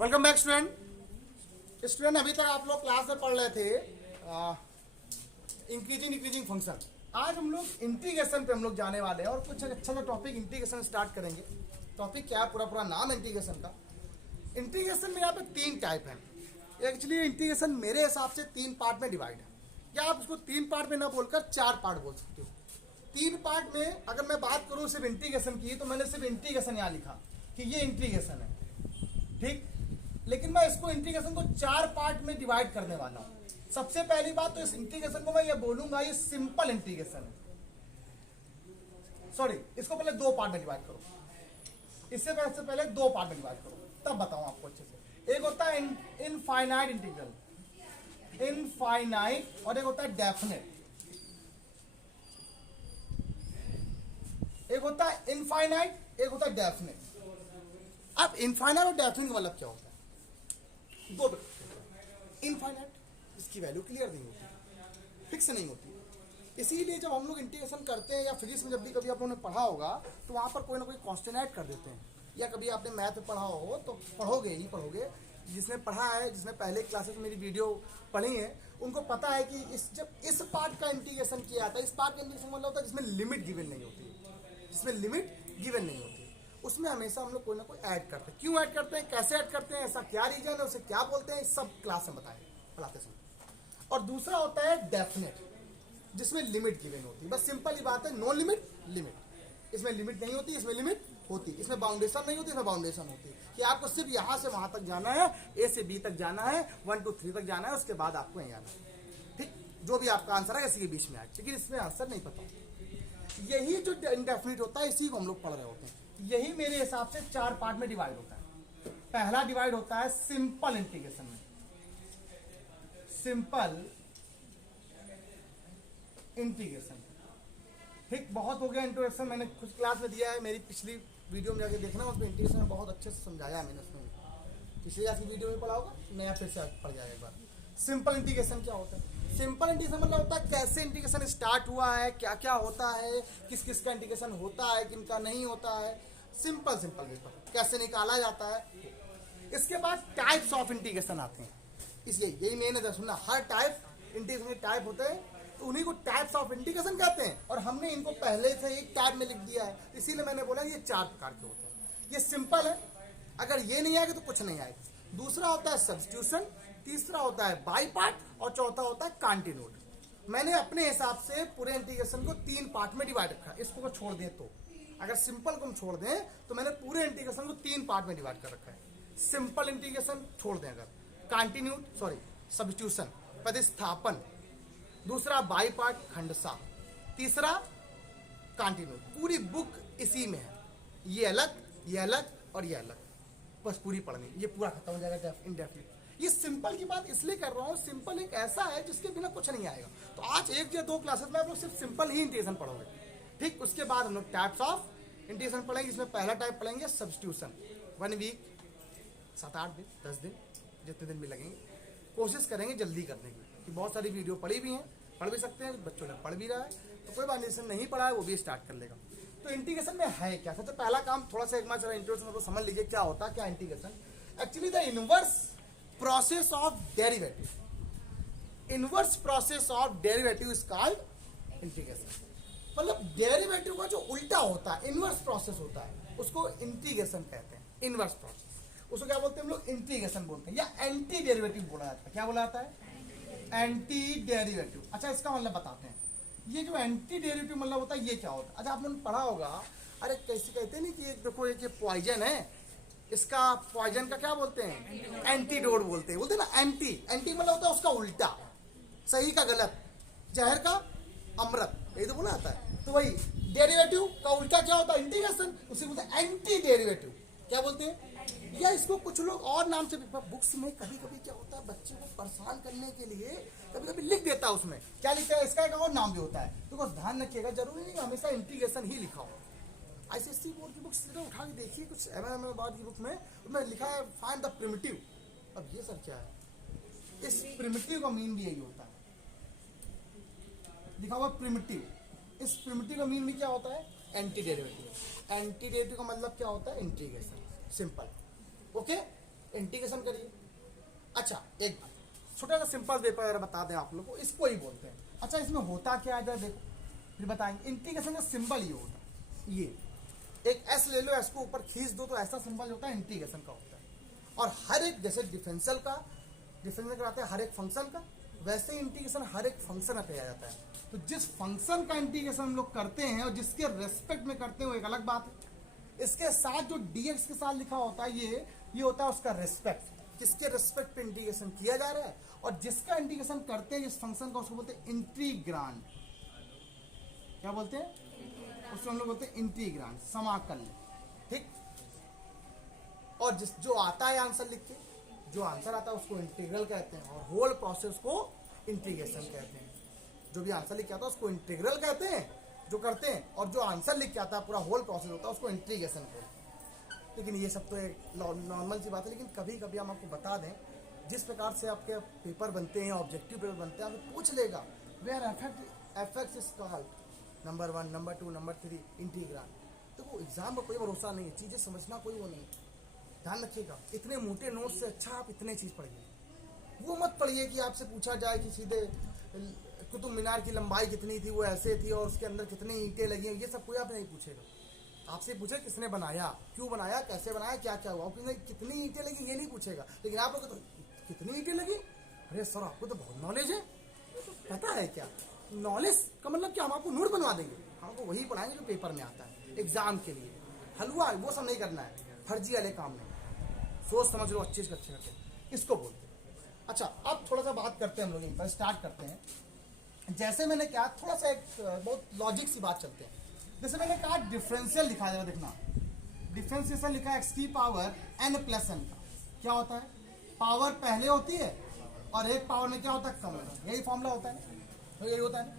Welcome back student अभी तक आप लोग क्लास में पढ़ रहे थे इंक्रीजिंग डिक्रीजिंग फंक्शन। आज हम लोग इंटीग्रेशन पे हम लोग जाने वाले हैं और कुछ अच्छा सा टॉपिक इंटीग्रेशन स्टार्ट करेंगे। टॉपिक क्या है, पूरा नाम है इंटीग्रेशन का। इंटीग्रेशन में यहाँ पे तीन टाइप है। एक्चुअली इंटीग्रेशन मेरे हिसाब से तीन पार्ट में डिवाइड है, या आप उसको तीन पार्ट में ना बोलकर चार पार्ट बोल सकते हो। तीन पार्ट में अगर मैं बात करूं सिर्फ इंटीग्रेशन की, तो मैंने सिर्फ इंटीग्रेशन यहाँ लिखा कि ये इंटीग्रेशन है, ठीक। लेकिन मैं इसको इंटीग्रेशन को चार पार्ट में डिवाइड करने वाला हूं। सबसे पहली बात तो इस इंटीग्रेशन को मैं ये बोलूंगा ये सिंपल इंटीग्रेशन है। सॉरी, इसको पहले दो पार्ट में डिवाइड करो, इससे पहले दो पार्ट में डिवाइड करो, तब बताऊं आपको अच्छे से। एक होता है इनफाइनाइट इंटीग्रल, इनफाइनाइट, और एक होता है डेफिनेट। एक होता है इनफाइनाइट, एक होता है डेफिनेट। अब इनफाइनाइट और डेफिनेट का मतलब क्या होता है? दो इनफाइनाइट, इसकी वैल्यू क्लियर नहीं होती, फिक्स नहीं होती। इसीलिए जब हम लोग इंटीग्रेशन करते हैं या फिजिक्स में जब भी कभी आप लोगों ने पढ़ा होगा तो वहां पर कोई ना कोई कांस्टेंट ऐड कर देते हैं, या कभी आपने मैथ में पढ़ा हो तो पढ़ोगे ही पढ़ोगे। जिसने पढ़ा है, जिसने पहले क्लासेस में मेरी वीडियो पढ़ी है, उनको पता है कि जब इस पार्ट का इंटीग्रेशन किया जाता है, इस पार्ट का इंटीग्रेशन मतलब होता है जिसमें लिमिट गिवन नहीं होती, जिसमें लिमिट गिवन नहीं होती, उसमें हमेशा हम लोग कोई ना कोई ऐड करते हैं। क्यों ऐड करते हैं, कैसे ऐड करते हैं, ऐसा क्या रीजन है, उसे क्या बोलते हैं, सब क्लास में पढ़ाते समय। और दूसरा होता है डेफिनेट, जिसमें लिमिट गिवन होती है। बस सिंपल ही बात है, नो लिमिट लिमिट। इसमें लिमिट नहीं होती, इसमें लिमिट होती। इसमें बाउंडेशन नहीं होती, इसमें बाउंडेशन होती है कि आपको सिर्फ यहां से वहां तक जाना है, ए से बी तक जाना है, 1 2 3 तक जाना है, उसके बाद आपको यहीं आना है, ठीक। जो भी आपका आंसर है इसी के बीच में आए, लेकिन इसमें आंसर नहीं पता। यही जो इनडेफिनिट होता है, इसी को हम लोग पढ़ रहे होते हैं। यही मेरे हिसाब से चार पार्ट में डिवाइड होता है। पहला डिवाइड होता है सिंपल इंटीग्रेशन में, सिंपल इंटीग्रेशन, ठीक। बहुत हो गया इंट्रोडक्शन, मैंने कुछ क्लास में दिया है, मेरी पिछली वीडियो में जाके देखना, उसमें इंटीग्रेशन बहुत अच्छे से समझाया है मैंने। उसमें पिछली क्लास की वीडियो में पढ़ा होगा, नया फिर से पढ़ जाएगा एक बार। सिंपल इंटीग्रेशन क्या होता है? सिंपल इंटीग्रेशन मतलब होता है कैसे इंटीग्रेशन स्टार्ट हुआ है, क्या क्या होता है, किस किस का इंटीग्रेशन होता है, किनका नहीं होता है, सिंपल कैसे निकाला जाता है। इसके बाद टाइप्स ऑफ इंटीग्रेशन आते हैं। इसलिए यही मेन है, सुनना, हर टाइप इंटीग्रेशन के टाइप होते हैं, तो उन्हीं को टाइप्स ऑफ इंटीग्रेशन कहते हैं। और हमने इनको पहले से एक टाइप में लिख दिया है, इसीलिए मैंने बोला ये चार प्रकार के होते हैं। ये सिंपल है, अगर ये नहीं आएगा तो कुछ नहीं आएगा। दूसरा होता है सब्स्टिट्यूशन, तीसरा होता है बाई पार्ट, और चौथा होता है कॉन्टिन्यूड। मैंने अपने हिसाब से पूरे इंटीग्रेशन को तीन पार्ट में डिवाइड रखा है। इसको छोड़ दें तो, अगर सिंपल को हम छोड़ दें तो मैंने पूरे इंटीग्रेशन को तीन पार्ट में डिवाइड कर रखा है। सिंपल इंटीग्रेशन छोड़ दें अगर, कॉन्टिन्यूड सॉरी सब्स्टिट्यूशन प्रतिस्थापन, दूसरा बाई पार्ट खंडसा, तीसरा कॉन्टिन्यूड। पूरी बुक इसी में है, ये अलग और ये अलग, बस पूरी पढ़नी, ये पूरा खत्म हो जाएगा इनडेफिनिट। ये सिंपल की बात इसलिए कर रहा हूँ, सिंपल एक ऐसा है जिसके बिना कुछ नहीं आएगा। तो आज एक या दो क्लासेस में आप लोग सिर्फ सिंपल ही इंटीग्रेशन पढ़ोगे, ठीक। उसके बाद हम लोग टाइप्स ऑफ इंटीग्रेशन पढ़ेंगे, जिसमें पहला टाइप पढ़ेंगे सब्स्टिट्यूशन। 1 वीक, 7-8 दिन, 10 दिन, जितने दिन भी लगेंगे, कोशिश करेंगे जल्दी करने की। बहुत सारी वीडियो पढ़ी भी हैं, पढ़ भी सकते हैं, बच्चों ने पढ़ भी रहा है, तो कोई बात नहीं, नहीं पढ़ा है वो भी स्टार्ट कर लेगा। तो इंटीग्रेशन में है क्या? सबसे पहला काम थोड़ा सा एक बार जरा इंट्रोडक्शन को समझ लीजिए, क्या होता है क्या integration. Actually the inverse process of derivative, inverse process of derivative is called integration. मतलब डेरिवेटिव का जो उल्टा होता है, इनवर्स प्रोसेस होता है, उसको इंटीग्रेशन कहते हैं। इनवर्स प्रोसेस, उसको क्या बोलते हैं हम लोग? इंटीग्रेशन बोलते हैं, या एंटी डेरिवेटिव बोला जाता है। क्या बोला जाता है? Anti derivative. अच्छा, इसका मतलब बताते हैं। ये जो एंटी डेरिवेटिव मतलब होता है, ये क्या होता है? अच्छा, आप लोगों ने पढ़ा होगा, अरे कैसे कहते नहीं कि एक देखो एक ये पॉइजन है, इसका पॉइजन का क्या बोलते हैं? एंटीडोट बोलते हैं ना। एंटी मतलब होता है उसका उल्टा, सही का गलत, जहर का अमृत, यही तो बोला जाता है। तो वही डेरिवेटिव का उल्टा क्या होता है? इंटीग्रेशन, उसे बोलते हैं एंटी डेरिवेटिव। क्या बोलते हैं? या इसको कुछ लोग और नाम से, बुक्स में कभी कभी क्या होता है, बच्चे को परेशान करने के लिए कभी कभी लिख देता है, उसमें क्या लिखता है, इसका एक और नाम भी होता है। तो बस ध्यान रखिएगा, जरूरी नहीं हमेशा इंटीग्रेशन ही लिखा हो। आईसीएसई बोर्ड की बुक्स उठा के देखिए, कुछ अहमदाबाद की बुक में उसमें लिखा है फाइंड द प्रिमिटिव। अब ये सर क्या है? इस प्रिमिटिव का मीन भी यही होता है, लिखा हुआ प्रिमिटिव। इस प्रिमिटिव का मीन भी क्या होता है? Anti derivative. एंटी डेरिवेटिव का मतलब क्या होता है? इंटीग्रेशन। Simple, okay. इंटीग्रेशन करिए। अच्छा एक छोटा सा सिंपल पेपर बता दें आप लोग को, इसको ही बोलते हैं। अच्छा इसमें होता क्या है, देखो फिर बताएंगे। इंटीग्रेशन का सिंबल ये होता है, ये एक एस ले लो, एस को ऊपर खींच दो तो ऐसा सिंबल होता है, इंटीग्रेशन का होता है। और हर एक जैसे डिफरेंशियल कराते हैं हर एक फंक्शन का, वैसे इंटीग्रेशन हर एक फंक्शन का किया जाता है। तो जिस फंक्शन का इंटीग्रेशन हम लोग करते हैं और जिसके रेस्पेक्ट में करते हैं वो एक अलग बात है। इसके साथ जो dx के साथ लिखा होता है ये होता है उसका रेस्पेक्ट, किसके रेस्पेक्ट पे इंटीग्रेशन किया जा रहा है। और जिसका इंटीग्रेशन करते हैं जिस फंक्शन का, उसको बोलते हैं इंटीग्रांड। क्या बोलते हैं उसको? हम लोग बोलते हैं इंटीग्रांड, समाकलन। ठीक। और जो आता है आंसर लिख के, जो आंसर आता है उसको इंटीग्रल कहते हैं, और होल प्रोसेस को इंटीग्रेशन कहते हैं। जो भी आंसर लिख के आता है उसको इंटीग्रल कहते हैं जो करते हैं, और जो आंसर लिख के आता है पूरा होल प्रोसेस होता है उसको इंटीग्रेशन कहते हैं। लेकिन ये सब तो एक नॉर्मल सी बात है। लेकिन कभी कभी हम आपको बता दें, जिस प्रकार से आपके पेपर बनते हैं, ऑब्जेक्टिव पेपर बनते हैं, आपको पूछ लेगा where F X is called number 1, number 2, number 3 integrand. तो वो एग्जाम पर कोई भरोसा नहीं है, चीज़ें समझना कोई वो नहीं। ध्यान रखिएगा, इतने मोटे नोट से अच्छा आप इतने चीज़ पढ़िए। वो मत पढ़िए कि आपसे पूछा जाए कि सीधे कुतुब मीनार की लंबाई कितनी थी, वो ऐसे थी और उसके अंदर कितनी ईंटें लगी हैं, ये सब कोई आप नहीं पूछेगा। आपसे पूछे किसने बनाया, क्यों बनाया, कैसे बनाया, क्या क्या हुआ, कितनी ईंटें लगी ये नहीं पूछेगा। लेकिन आप लोग तो कितनी ईंटें लगी, अरे सर आपको तो बहुत नॉलेज है, पता है क्या। नॉलेज का मतलब क्या, हम आपको नोट बनवा देंगे, हमको वही पढ़ाएंगे जो पेपर में आता है एग्जाम के लिए। हलवा वो सब नहीं करना है, फर्जी वाले काम नहीं, सोच समझ लो अच्छे से अच्छे करके इसको बोलते हैं। अच्छा अब थोड़ा सा बात करते हैं, हम लोग यहीं पर स्टार्ट करते हैं। जैसे मैंने कहा, थोड़ा सा एक बहुत लॉजिक सी बात चलते हैं। जैसे मैंने कहा डिफरेंशियल लिखा जाएगा, देखना डिफरेंशिएशन लिखा है एक्स की पावर n प्लस n का। क्या होता है, पावर पहले होती है और एक पावर में क्या होता है, कम होता है। यही फॉर्मूला होता है, यही होता है।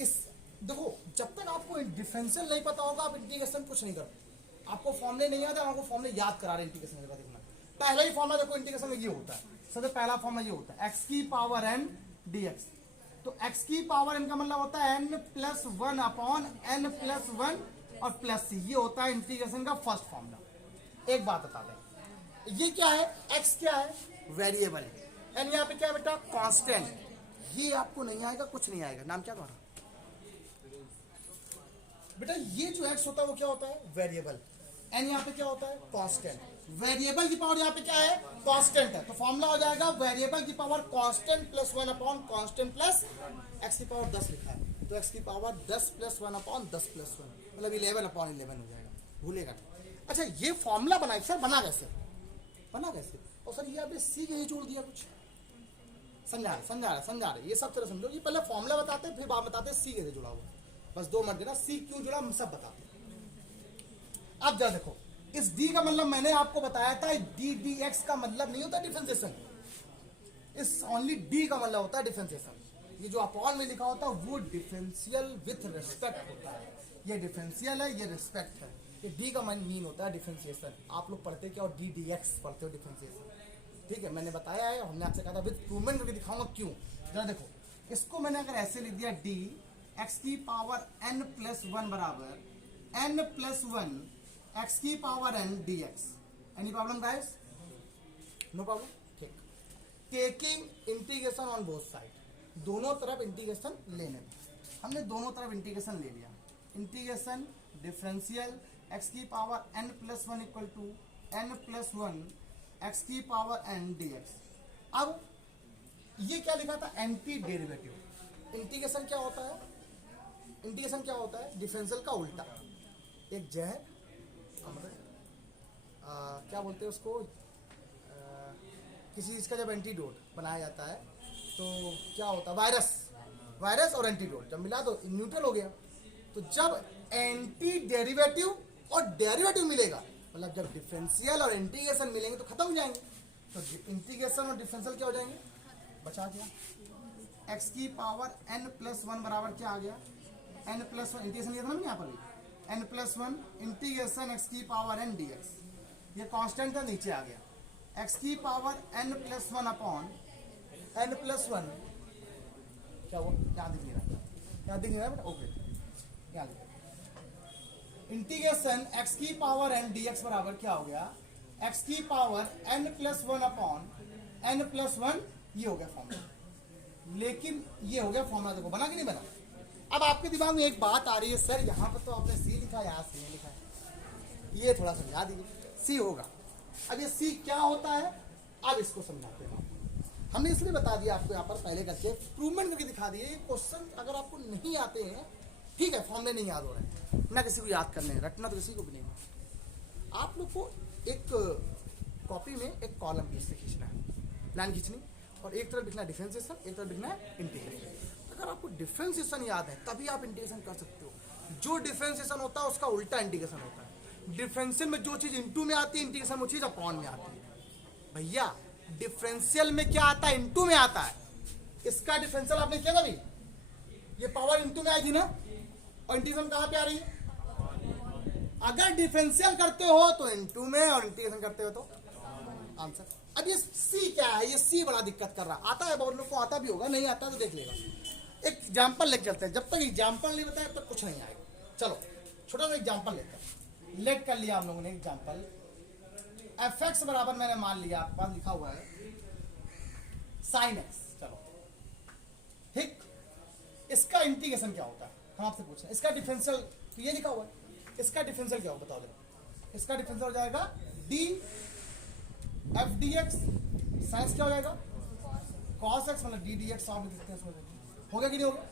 इस देखो जब तक आपको डिफरेंशियल नहीं पता होगा आप इंटीग्रेशन कुछ नहीं करते। आपको फॉर्मूले नहीं याद है, आपको फॉर्मूले याद करा रहे इंटीग्रेशन का। देखना पहला ही फॉर्मूला देखो इंटीग्रेशन में ये होता है, सबसे पहला फॉर्मूला ये होता है एक्स की पावर n dx। तो x की पावर n का मतलब होता है n plus 1 upon n plus 1 और प्लस c। ये होता है इंटीग्रेशन का फर्स्ट फॉर्मूला। एक बात बता दें, ये क्या है, x क्या है, वेरिएबल है, n यहाँ पे क्या है बेटा, कांस्टेंट। ये आपको नहीं आएगा, कुछ नहीं आएगा। नाम क्या तुम्हारा बेटा, ये जो x होता है वो क्या होता है, वेरिएबल। n यहाँ पे क्या होता है, कांस्टेंट। वेरिएबल की पावर यहाँ पे क्या है, कांस्टेंट है। तो फॉर्मूला हो जाएगा वेरिएबल की power constant plus 1 upon constant plus x की पावर 10 लिखा है, तो x की पावर 10 प्लस 1 अपॉन 10 प्लस 1 मतलब 11 अपॉन 11 हो जाएगा, भूलेगा नहीं। अच्छा ये फॉर्मूला बनाए सर, बना कैसे, और सर ये आपने सी कहीं जोड़ दिया, कुछ समझा रहे। ये सब तरह समझो, ये पहले फॉर्मूला बताते फिर बात बताते सी कैसे जुड़ा हुआ। बस 2 मिनट देना, सी क्यों जुड़ा हम सब बताते। अब जरा देखो, इस d का मतलब मैंने आपको बताया था, dx का मतलब नहीं होता डिफरेंशिएशन, इस ओनली d का मतलब होता है डिफरेंशिएशन। ये जो अपॉन में लिखा होता है वो डिफरेंशियल विथ रिस्पेक्ट होता है। ये डिफरेंशियल है, ये रिस्पेक्ट है। ये d का मीन होता है डिफरेंशिएशन। आप लोग पढ़ते क्या हो, dx पढ़ते हो डिफरेंशिएशन। ठीक है, मैंने बताया है, हमने आपसे कहा था विद प्रूवमेंट करके दिखाऊंगा क्यों। जरा देखो, इसको मैंने अगर ऐसे लिख दिया d x की पावर n प्लस 1 बराबर n प्लस 1 x की power n dx। Any problem guys, no problem. ठीक, taking integration on both side, दोनों तरफ इंटीग्रेशन लेने में, हमने दोनों तरफ इंटीग्रेशन ले लिया। इंटीग्रेशन डिफरेंशियल x की power n plus 1 equal to n plus 1 x की पावर n dx। अब ये क्या लिखा था, एंटी डेरिवेटिव। इंटीग्रेशन क्या होता है, इंटीग्रेशन क्या होता है, डिफरेंशियल का उल्टा। एक जहर क्या बोलते हैं उसको, किसी चीज़ का जब एंटीडोट बनाया जाता है तो क्या होता है, वायरस और एंटीडोट जब मिला तो न्यूट्रल हो गया। तो जब एंटी डेरिवेटिव और डेरिवेटिव मिलेगा, मतलब जब डिफरेंशियल और इंटीग्रेशन मिलेंगे तो खत्म हो जाएंगे। तो इंटीग्रेशन और डिफरेंशियल क्या हो जाएंगे, बचा गया x की पावर n प्लस 1 बराबर क्या आ गया, n प्लस 1 इंटीग्रेशन लिया था ना यहाँ पर भी, n प्लस 1 इंटीग्रेशन x की पावर n dx। ये कांस्टेंट था, नीचे आ गया x की power n plus 1 upon n plus 1 क्या हुआ, यहाँ दिख नहीं रहा, यहाँ दिख नहीं रहा बेटा, ओके यहाँ इंटीग्रेशन x की पावर n dx बराबर क्या हो गया, एक्स की पावर n+1 अपॉन n+1, ये हो गया फॉर्मूला। लेकिन ये हो गया फॉर्मूला, देखो बना कि नहीं बना। अब आपके दिमाग में एक बात आ रही है, सर यहाँ पर तो आपने सी लिखा है, यहाँ सी नहीं लिखा है, ये थोड़ा समझा दीजिए। सी होगा, अब ये सी क्या होता है, अब इसको समझाते हैं। हमने इसलिए बता दिया आपको यहाँ पर पहले करके प्रूवमेंट करके दिखा दिए। क्वेश्चन अगर आपको नहीं आते हैं, ठीक है, फॉर्मूले नहीं याद हो रहे हैं, ना किसी को याद करने, रटना तो किसी को भी नहीं है। आप लोग को एक कॉपी में एक कॉलम पीस से खींचना है, लाइन खींचनी, और एक तरफ लिखना है डिफरेंशिएशन, एक तरफ लिखना है इंटीग्रेशन। अगर आपको डिफरेंशिएशन याद है तभी आप इंटीग्रेशन कर सकते हो। जो डिफरेंशिएशन होता है उसका उल्टा इंटीग्रेशन होता है। डिफरेंशियल में जो चीज इंटू में आती है, इंटीग्रेशन में वो चीज अपॉन में आती है। भैया डिफरेंशियल में क्या आता है, इंटू में आता है। इसका डिफरेंशियल आपने किया था भाई, ये पावर इंटू में आई थी ना, और इंटीग्रेशन कहां पे आ रही है। अगर डिफरेंशियल करते हो तो इंटू में, और इंटीग्रेशन करते हो तो आंसर। अब ये सी क्या है, ये सी बड़ा दिक्कत कर रहा। आता है बहुत लोग को, आता भी होगा, नहीं आता तो देख लेगा। एक एग्जाम्पल लेके चलते हैं, जब तक एग्जाम्पल नहीं बताया तब तक कुछ नहीं आएगा। चलो छोटा सा एग्जाम्पल लेते हैं। लेट कर लिया हम लोगों ने एग्जाम्पल, एफ एक्स बराबर मैंने मान लिया, आपके पास लिखा हुआ है साइन एक्स। चलो ठीक, इसका इंटीग्रेशन क्या होता है, हम आपसे पूछ रहे हैं। इसका डिफरेंशियल तो ये लिखा हुआ है, इसका डिफरेंशियल क्या होगा बताओ जरा। इसका डिफरेंशियल हो जाएगा D F D x, science क्या हो जाएगा कॉस एक्स, मतलब डी डी एक्स ऑफ हो गया कि नहीं होगा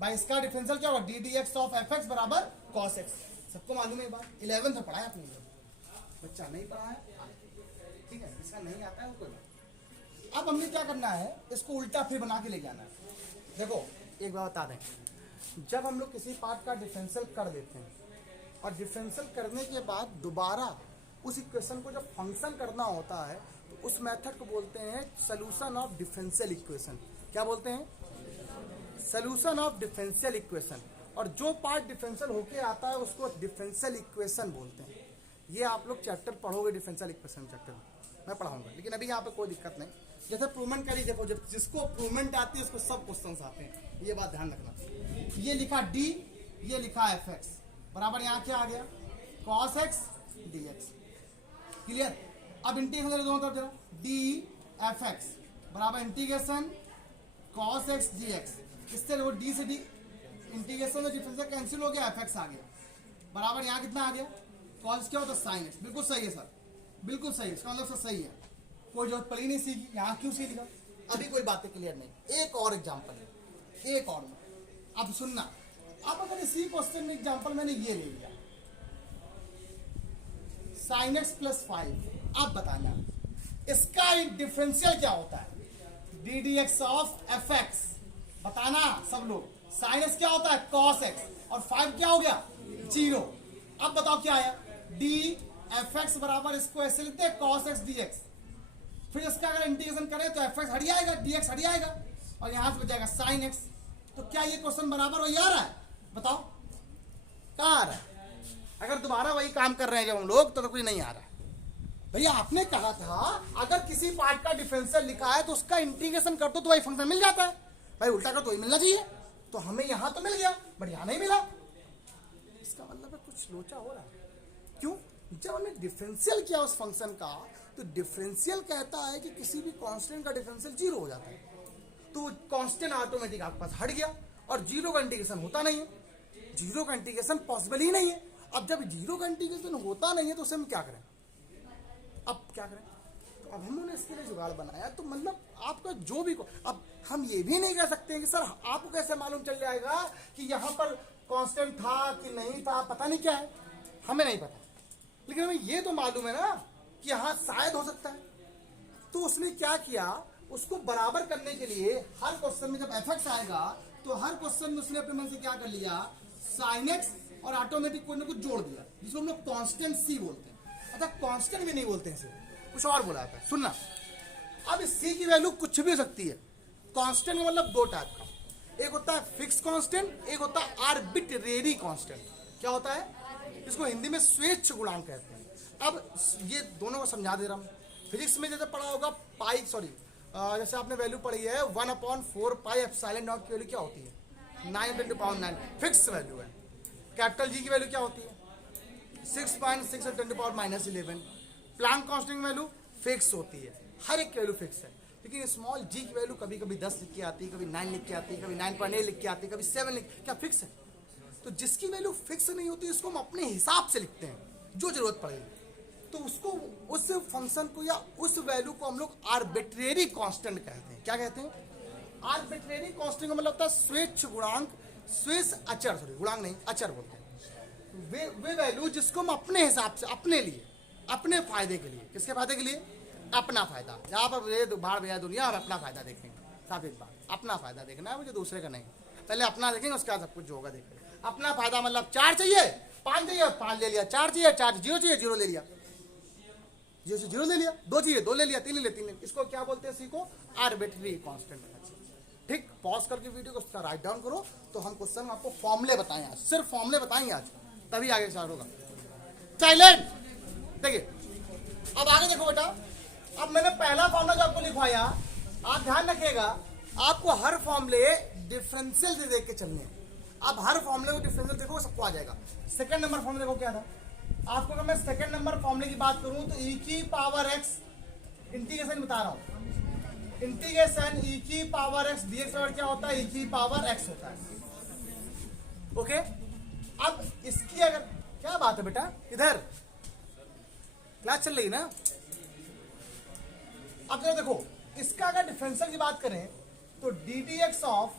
भाई। इसका डिफरेंशियल क्या होगा, D D x of F x बराबर कॉस एक्स। सबको मालूम है बात, 11th में पढ़ा है आपने, बच्चा नहीं पढ़ा है ठीक है, इसका नहीं आता है कोई बात। अब हमने क्या करना है, इसको उल्टा फिर बना के ले जाना है। देखो एक बात बता दें, जब हम लोग किसी पार्ट का डिफरेंशियल कर देते हैं और डिफरेंशियल करने के बाद दोबारा उस इक्वेशन को जब फंक्शन करना होता है तो उस मेथड को बोलते हैं सॉल्यूशन ऑफ डिफरेंशियल इक्वेशन। क्या बोलते हैं, सॉल्यूशन ऑफ डिफरेंशियल इक्वेशन। और जो पार्ट डिफरेंशियल होके आता है उसको डिफरेंशियल इक्वेशन बोलते हैं। ये आप लोग चैप्टर पढ़ोगे, डिफरेंशियल इक्वेशन चैप्टर मैं पढ़ाऊंगा, लेकिन अभी यहाँ पे कोई दिक्कत नहीं। जैसे प्रूवमेंट करी, देखो जब जिसको प्रूवमेंट आती है उसको सब क्वेश्चन आते हैं, ये बात ध्यान रखना। ये लिखा डी, ये लिखा एफ एक्स बराबर, यहाँ क्या आ गया cos x D x. Clear. अब इंटीग्रेशन दोनों तरफ जरा, डी एफ एक्स बराबर integration cos x D x. इससे देखो डी से डी इंटीग्रेशन में डिफरेंशियल कैंसिल हो गया, एफ एक्स आ गया बराबर, यहाँ कितना आ गया कॉस क्या होता है साइन एक्स। बिल्कुल सही है सर, बिल्कुल सही है, इसका मतलब सर सही है, कोई जरूरत पड़ी नहीं सी की, यहाँ क्यों सी लिखा। अभी कोई बातें क्लियर नहीं। एक और एग्जाम्पल है, एक और अब सुनना। अब अगर इसी क्वेश्चन में एग्जाम्पल मैंने ये ले लिया साइन एक्स प्लस 5, अब बताना इसका डिफरेंशियल क्या होता है, D D x of F x. बताना सब लोग, साइन एक्स क्या होता है कॉस एक्स, और 5 क्या हो गया 0। अब बताओ क्या आया, डी एफ एक्स बराबर, इसको ऐसे लिखते हैं कॉस एक्स डी एक्स। फिर इसका अगर इंटीग्रेशन करें तो एफ एक्स हट जाएगा, डी एक्स हट जाएगा, और यहां से बच जाएगा साइन एक्स। तो क्या ये क्वेश्चन बराबर वही आ रहा है, बताओ कहां आ रहा है। अगर दोबारा वही काम कर रहे हैं जब हम लोग तो कोई नहीं आ रहा है। भैया आपने कहा था अगर किसी पार्ट का डिफरेंशियल लिखा है तो उसका इंटीग्रेशन कर दो तो वही फंक्शन मिल जाता है। भाई उल्टा कर तो वही मिलना चाहिए, तो हमें यहां तो मिल गया बट यहां नहीं मिला। इसका मतलब है कुछ लोचा हो रहा है। क्यों, जब हमने डिफरेंशियल किया उस फंक्शन का तो डिफरेंशियल कहता है कि किसी भी कांस्टेंट का डिफरेंशियल 0 हो जाता है, तो कांस्टेंट ऑटोमेटिक आपके पास हट गया, और 0 का इंटीग्रेशन होता नहीं है, 0 का इंटीग्रेशन पॉसिबल ही नहीं है। अब जब 0 का इंटीग्रेशन होता नहीं है तो उसे हम क्या करें, अब क्या करें। तो अब हमने इसके लिए जुगाड़ बनाया, तो मतलब आपका जो भी अब हम ये भी नहीं कह सकते कि सर आपको कैसे मालूम चल जाएगा कि यहाँ पर कांस्टेंट था कि नहीं था, पता नहीं क्या है, हमें नहीं पता, लेकिन हमें ये तो मालूम है ना कि यहाँ शायद हो सकता है। तो उसने क्या किया, उसको बराबर करने के लिए हर क्वेश्चन में जब एफ एक्स आएगा तो हर क्वेश्चन में उसने अपने मन से क्या कर लिया साइन एक्स, और ऑटोमेटिक कोई ना कुछ जोड़ दिया जिसको हम लोग कांस्टेंट सी बोलते हैं। अच्छा कांस्टेंट भी नहीं बोलते हैं इसे, कुछ और बोला है, सुनना। अब इस सी की वैल्यू कुछ भी हो सकती है। कांस्टेंट का मतलब 2 टाइप का, एक होता है फिक्स कांस्टेंट, एक होता है आर्बिट्रेरी कांस्टेंट। क्या होता है, इसको हिंदी में स्वेच्छ गुणांक कहते हैं। अब ये दोनों को समझा दे रहा हूँ। फिजिक्स में जैसे पढ़ा होगा जैसे आपने वैल्यू पढ़ी है 1/4 पाई एप्सिलॉन नॉट की वैल्यू क्या होती है 9×9, फिक्स वैल्यू है। कैपिटल जी की वैल्यू क्या होती है 6.6 × 10⁻11। प्लैंक कांस्टेंट वैल्यू फिक्स होती है, हर एक की वैल्यू फिक्स है, लेकिन स्मॉल जी की वैल्यू कभी कभी 10 लिख के आती है, कभी 9 लिख के आती है, कभी 9.8 लिख के आती है, कभी 7 लिख, क्या फिक्स है? तो जिसकी वैल्यू फिक्स नहीं होती उसको हम अपने हिसाब से लिखते हैं जो जरूरत पड़ेगी, तो उसको उस फंक्शन को या उस वैल्यू को हम लोग आर्बिट्रेरी कांस्टेंट कहते हैं। क्या कहते हैं? आर्बिट्रेरी कांस्टेंट का मतलब होता है स्वेच्छ गुणांक, स्वेच्छ अचर, सॉरी गुणांक नहीं अचर बोलते हैं। वे वैल्यू जिसको हम अपने हिसाब से, अपने लिए, अपने फायदे के लिए, किसके फायदे के लिए? अपना फायदा। यहाँ पर ये बाहर भैया दुनिया और अपना फायदा देखेंगे, साफ एक बात, अपना फायदा देखना है मुझे, दूसरे का नहीं। पहले अपना देखेंगे उसके बाद सब कुछ जो होगा देखेंगे। अपना फायदा मतलब 4 चाहिए 5 चाहिए 5 ले लिया, 4 चाहिए 4, 0 चाहिए 0 ले लिया, 0 से 0 ले लिया, 2 चाहिए 2 ले लिया, 3 ले लिया 3 ले लिया। इसको क्या बोलते हैं? सीखो आर्बिट्रेरी कांस्टेंट। ठीक, पॉज करके वीडियो को उसका राइट डाउन करो। तो हम क्वेश्चन आपको फॉर्मूले बताएं आज, सिर्फ फॉर्मूले बताएंगे आज, तभी आगे स्टार्ट होगा। साइलेंट। देखिए अब आगे देखो बेटा, अब मैंने पहला फॉर्मूला जो आपको लिखवाया, आप ध्यान रखिएगा, आपको हर फॉर्मूले डिफरेंशियल से देख के चलने हैं। आप हर फॉर्मूले को डिफरेंशियल देखो, सबको आ जाएगा। सेकंड नंबर फॉर्मूला देखो क्या था आपको, अगर मैं सेकंड नंबर फॉर्मूले की बात करूं तो e की पावर x, इंटीग्रेशन बता रहा हूं, इंटीग्रेशन e की पावर x dx बराबर क्या होता है? e की पावर x होता है। ओके, अब इसकी अगर, क्या बात है बेटा, इधर क्लास चल रही ना। अब जरा देखो, इसका अगर डिफरेंशियल की बात करें तो डी डी एक्स ऑफ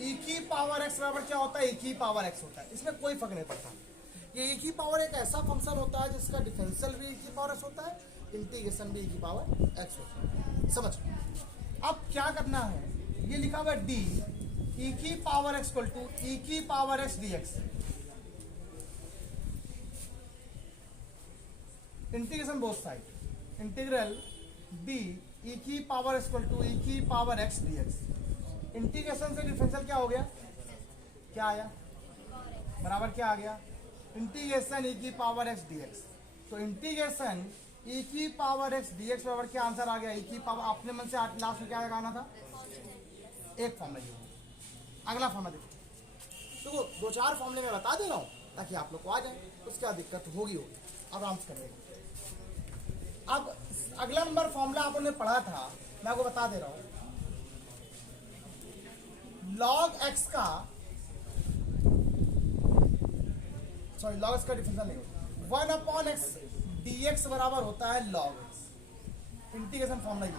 ई की पावर एक्स बराबर क्या होता है? ई की पावर एक्स होता है। इसमें कोई फर्क नहीं पड़ता। ये ई की पावर एक ऐसा फंक्शन होता है जिसका डिफरेंशियल भी ई की पावर एक्स होता है, इंटीग्रेशन भी ई की पावर एक्स होता है। समझ। अब क्या करना है, ये लिखा हुआ डी ई की पावर एक्स इक्वल टू ई की power x D x, integration both side, integral D E की पावर इक्वल टू ई की power x D x. Integration से डिफरेंशियल क्या हो गया? क्या आया? बराबर क्या आ गया? इंटीग्रेशन ई की पावर एक्स डी एक्स। तो इंटीग्रेशन ई की पावर एक्स डी एक्स बराबर क्या आंसर आ गया? ई की पावर, अपने मन से लास्ट में क्या लगाना था? एक फॉर्मूला ये। अगला फॉर्मूला देखो, तो 2-4 फॉर्मूले में बता दे रहा हूँ ताकि आप लोग को आ जाए, उसके बाद दिक्कत होगी आराम से करेगा। अब अगला नंबर फॉर्मूला आपने पढ़ा था, मैं आपको बता दे रहा हूं, log x का, सॉरी log x का डिफरेंशियल नहीं, 1/x dx बराबर होता है log x। इंटीग्रेशन फॉर्मूला ये,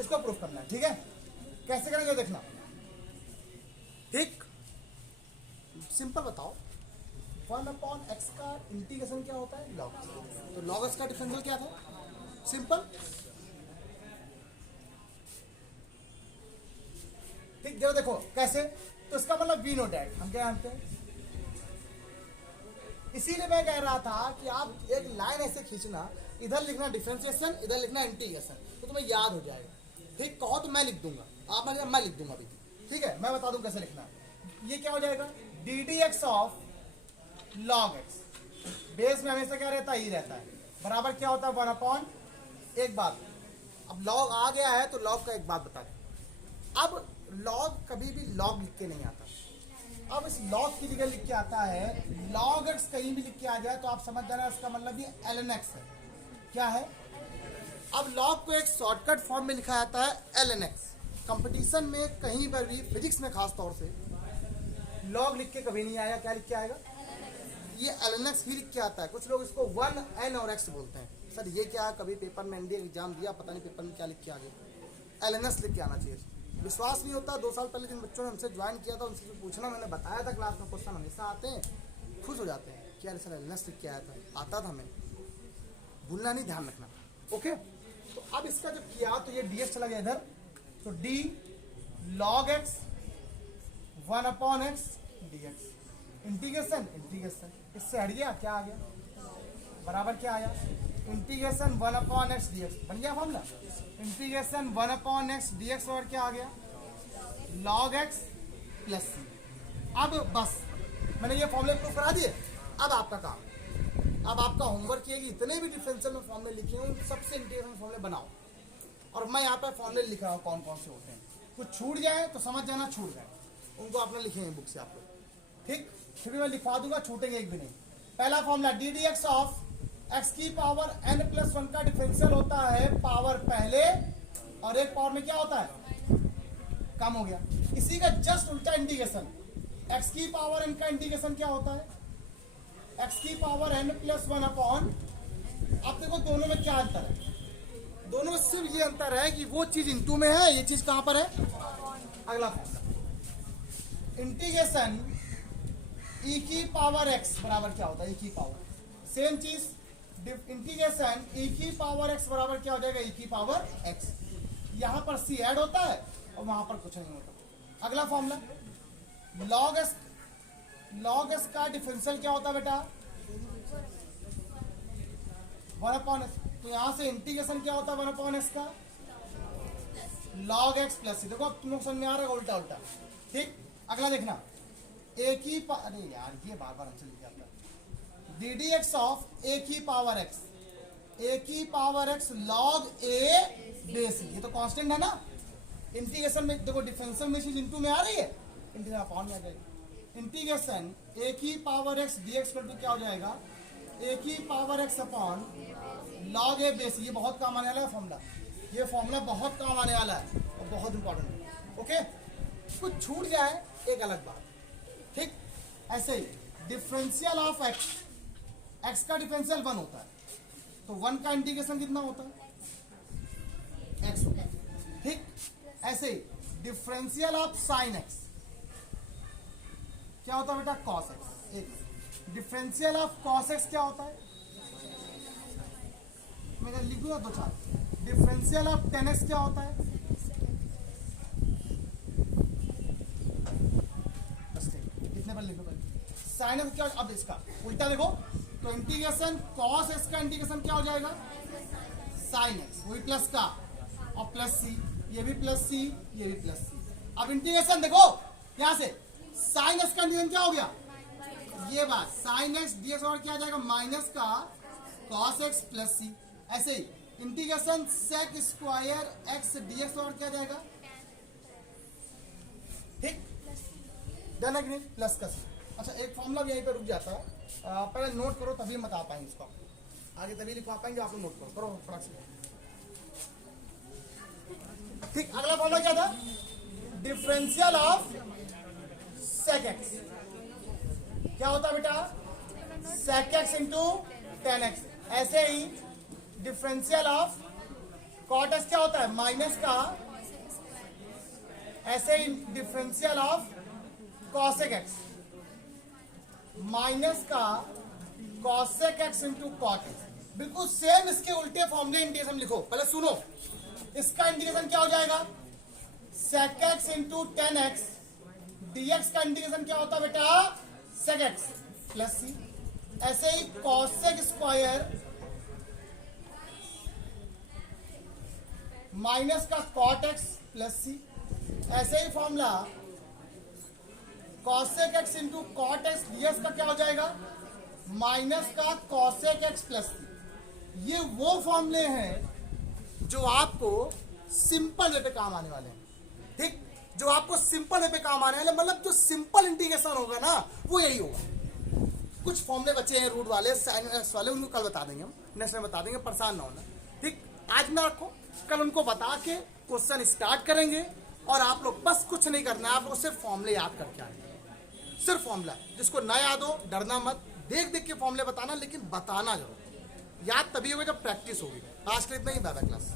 इसको प्रूफ करना है। ठीक है, कैसे करेंगे देखना। ठीक, सिंपल बताओ, 1/x का इंटीग्रेशन क्या होता है? log x। तो log x का डिफरेंशियल क्या था? सिंपल। ठीक, जरा देखो कैसे, तो इसका मतलब वी नो डैट, हम क्या जानते हैं। इसीलिए मैं कह रहा था कि आप एक लाइन ऐसे खींचना, इधर लिखना डिफरेंशिएशन, इधर लिखना इंटीग्रेशन, तो तुम्हें याद हो जाएगा। ठीक, कहो तो मैं लिख दूंगा, आप मैं लिख दूंगा अभी। ठीक है, मैं बता दूं कैसे लिखना। ये क्या हो जाएगा? D D x of log x, base में हमेशा क्या रहता है? ई रहता है, बराबर क्या होता है? 1/, एक बात, अब लॉग आ गया है तो लॉग का एक बात बता दें। अब लॉग कभी भी लॉग लिख के नहीं आता। अब इस लॉग की जगह लिख के आता है लॉग एक्स, कहीं भी लिख के आ जाए तो आप समझ जाना इसका मतलब ये ln x है। क्या है? अब लॉग को एक शॉर्टकट फॉर्म में लिखा जाता है ln x। कंपटीशन में कहीं पर भी, फिजिक्स में खास तौर से, लॉग लिख के कभी नहीं आया। क्या लिख के आएगा? ये ln x ही लिख के आता है। कुछ लोग इसको 1n और x बोलते हैं। सर ये क्या है? कभी पेपर में एनडीए एग्जाम दिया, पता नहीं पेपर में क्या लिख के आ गया। ln x लिख के आना चाहिए। विश्वास नहीं होता, 2 साल पहले जिन बच्चों ने हमसे ज्वाइन किया था उनसे पूछना, मैंने बताया था क्लास में, क्वेश्चन हमेशा आते हैं, खुश हो जाते हैं कि यार सर ln x लिख के आया था, आता था हमें, भूलना नहीं, ध्यान रखना। ओके, तो अब इसका जब किया तो ये dx चला गया इधर, तो d log x 1/x dx, integration integration, इससे हट गया, क्या आ गया? बराबर क्या आया? Integration 1/x dx। बन गया फॉर्मूला, इंटीग्रेशन 1/x dx और क्या आ गया? log x plus c। अब बस मैंने ये फॉर्मूले प्रूफ करा दिए। अब आपका काम, अब आपका होमवर्क ये कि इतने भी डिफरेंशियल में फॉर्मूले लिखे हैं उन सबसे इंटीग्रेशन फॉर्मूले बनाओ। और मैं यहाँ पे फॉर्मूले लिख रहा हूँ कौन कौन से होते हैं, कुछ छूट जाए तो समझ जाना छूट गए, उनको आपने लिखे हैं बुक से आप लोग। ठीक, फिर मैं लिखवा दूंगा, छूटेंगे एक भी नहीं। पहला formula D D x of x की पावर n प्लस 1 का डिफरेंशियल होता है पावर पहले और एक पावर में क्या होता है कम हो गया। इसी का जस्ट उल्टा इंटीग्रेशन, एक्स की पावर n का इंटीग्रेशन क्या होता है एक्स की पावर n प्लस 1 अपॉन, अब देखो दोनों में क्या अंतर है, दोनों में सिर्फ ये अंतर है कि वो चीज इनटू में है, ये चीज कहां पर है। अगला इंटीग्रेशन e की पावर x बराबर क्या होता है e की पावर, सेम चीज इंटीग्रेशन e की पावर x बराबर क्या हो जाएगा e की पावर x, यहां पर c ऐड होता है और वहां पर कुछ नहीं होता। अगला फॉर्मूला log s का डिफरेंशियल क्या होता है बेटा 1 अपॉन s, तो यहां से इंटीग्रेशन क्या होता है 1 अपॉन s का log x प्लस c। देखो अब तुम लोग समझ में आ रहा है उल्टा उल्टा, ठीक। अगला देखना a की अरे यार ये बार बार हमसे लिख जाता है, डी डी एक्स ऑफ ए की power x log a base, ये तो कांस्टेंट है ना। इंटीग्रेशन में देखो डिफरेंशियल में चीज इनटू में आ रही है, इंटीग्रेशन अपॉन में आ जाएगी। इंटीग्रेशन a की power x dx equal to क्या हो जाएगा a की power x upon log a base, ये बहुत काम आने वाला है फॉर्मूला, ये फॉर्मूला बहुत काम आने वाला है और बहुत इंपॉर्टेंट है। ओके, कुछ छूट जाए एक अलग बात, ठीक। ऐसे ही डिफरेंशियल ऑफ x का डिफरेंशियल 1 होता है, तो 1 का इंटीग्रेशन कितना होता है x होता है, ठीक। ऐसे ही डिफरेंशियल ऑफ साइन x क्या होता है बेटा cos x, एक डिफरेंशियल ऑफ cos x क्या होता है, मैं लिख दूंगा 2-4। डिफरेंशियल ऑफ tan x क्या होता है, कितने पर लिखो पहले साइन x क्या, अब इसका उल्टा देखो तो इंटीग्रेशन cos x का इंटीग्रेशन क्या हो जाएगा साइन x, वही प्लस का और प्लस c, ये भी प्लस c, ये भी प्लस c। अब इंटीग्रेशन देखो यहां से साइन x का इंटीग्रेशन क्या हो गया, ये बात साइन x dx और क्या आ जाएगा माइनस का cos x प्लस c। ऐसे ही integration sec square x dx और क्या जाएगा, ठीक, डन है कि नहीं, प्लस का c। अच्छा एक फॉर्मूला भी यहीं पे रुक जाता है, पहले नोट करो तभी हम बता पाएंगे इसको, आगे तभी लिखवा पाएंगे, आप लोग नोट करो फटाक से, ठीक। अगला फॉर्मूला क्या था, डिफरेंशियल ऑफ sec x क्या होता है बेटा sec x into tan x। ऐसे ही डिफरेंशियल ऑफ cot x क्या होता है माइनस का, ऐसे ही differential of cosec x minus का cosec x into cot x, बिल्कुल सेम इसके उल्टे फॉर्मूले इंटीग्रेशन लिखो, पहले सुनो। इसका इंटीग्रेशन क्या हो जाएगा sec x into tan x, dx का इंटीग्रेशन क्या होता है बेटा sec x प्लस c। ऐसे ही cosec स्क्वायर माइनस का cot x प्लस c। ऐसे ही formula cosec x into cot x dx का क्या हो जाएगा माइनस का cosec x प्लस c। ये वो फॉर्मूले हैं जो आपको सिंपल वे पे काम आने वाले हैं, ठीक, जो आपको सिंपल वे पे काम आने वाले, मतलब जो सिंपल इंटीग्रेशन होगा ना वो यही होगा। कुछ फॉर्मूले बचे हैं रूट वाले साइन एक्स वाले, उनको कल बता देंगे हम, नेक्स्ट में बता देंगे, परेशान ना होना, ठीक। आज ना रखो, कल उनको बता के क्वेश्चन स्टार्ट करेंगे और आप लोग बस कुछ नहीं करना है, आप लोग सिर्फ फॉर्मूले याद करके आएंगे, सिर्फ फॉर्मूला। जिसको ना याद हो डरना मत, देख देख के फॉर्मूले बताना, लेकिन बताना जरूर, याद तभी होगा जब प्रैक्टिस होगी। आज के लिए इतना ही, बाय बाय क्लास।